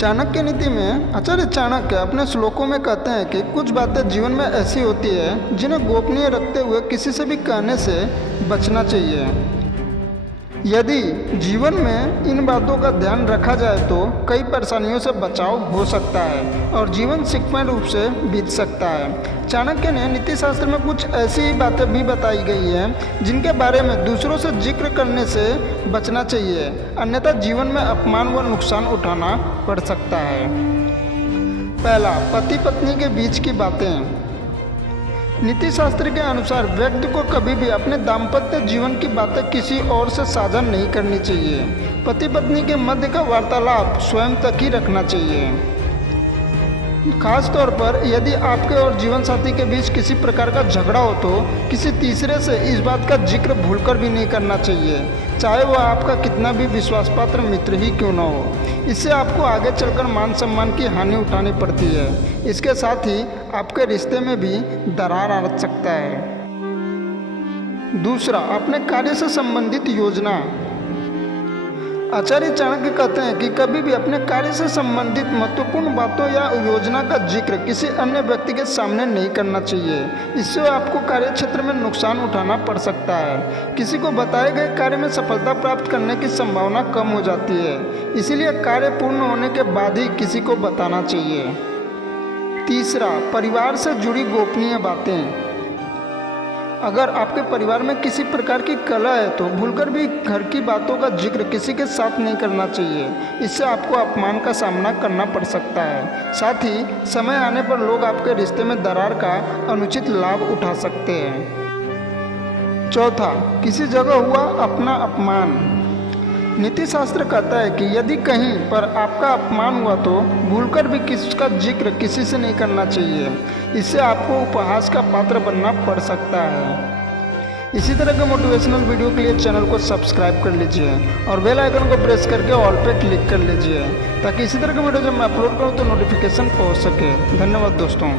चाणक्य नीति में आचार्य चाणक्य अपने श्लोकों में कहते हैं कि कुछ बातें जीवन में ऐसी होती है जिन्हें गोपनीय रखते हुए किसी से भी कहने से बचना चाहिए। यदि जीवन में इन बातों का ध्यान रखा जाए तो कई परेशानियों से बचाव हो सकता है और जीवन सुखमय रूप से बीत सकता है। चाणक्य ने नीति शास्त्र में कुछ ऐसी ही बातें भी बताई गई हैं जिनके बारे में दूसरों से जिक्र करने से बचना चाहिए, अन्यथा जीवन में अपमान व नुकसान उठाना पड़ सकता है। पहला, पति पत्नी के बीच की बातें। नीति शास्त्र के अनुसार व्यक्ति को कभी भी अपने दाम्पत्य जीवन की बातें किसी और से साझा नहीं करनी चाहिए। पति पत्नी के मध्य का वार्तालाप स्वयं तक ही रखना चाहिए। खास तौर पर यदि आपके और जीवन साथी के बीच किसी प्रकार का झगड़ा हो तो किसी तीसरे से इस बात का जिक्र भूलकर भी नहीं करना चाहिए, चाहे वह आपका कितना भी विश्वासपात्र मित्र ही क्यों न हो। इससे आपको आगे चलकर मान सम्मान की हानि उठानी पड़ती है। इसके साथ ही आपके रिश्ते में भी दरार आ सकता है। दूसरा, अपने कार्य से संबंधित योजना। आचार्य चाणक्य कहते हैं कि कभी भी अपने कार्य से संबंधित महत्वपूर्ण बातों या योजना का जिक्र किसी अन्य व्यक्ति के सामने नहीं करना चाहिए। इससे आपको कार्य क्षेत्र में नुकसान उठाना पड़ सकता है। किसी को बताए गए कार्य में सफलता प्राप्त करने की संभावना कम हो जाती है, इसीलिए कार्य पूर्ण होने के बाद ही किसी को बताना चाहिए। तीसरा, परिवार से जुड़ी गोपनीय बातें। अगर आपके परिवार में किसी प्रकार की कलह है तो भूलकर भी घर की बातों का जिक्र किसी के साथ नहीं करना चाहिए। इससे आपको अपमान का सामना करना पड़ सकता है। साथ ही समय आने पर लोग आपके रिश्ते में दरार का अनुचित लाभ उठा सकते हैं। चौथा, किसी जगह हुआ अपना अपमान। नीति शास्त्र कहता है कि यदि कहीं पर आपका अपमान हुआ तो भूलकर भी किसका जिक्र किसी से नहीं करना चाहिए। इससे आपको उपहास का पात्र बनना पड़ सकता है। इसी तरह के मोटिवेशनल वीडियो के लिए चैनल को सब्सक्राइब कर लीजिए और बेल आइकन को प्रेस करके ऑल पे क्लिक कर लीजिए ताकि इसी तरह के वीडियो जब मैं अपलोड करूँ तो नोटिफिकेशन पहुँच सके। धन्यवाद दोस्तों।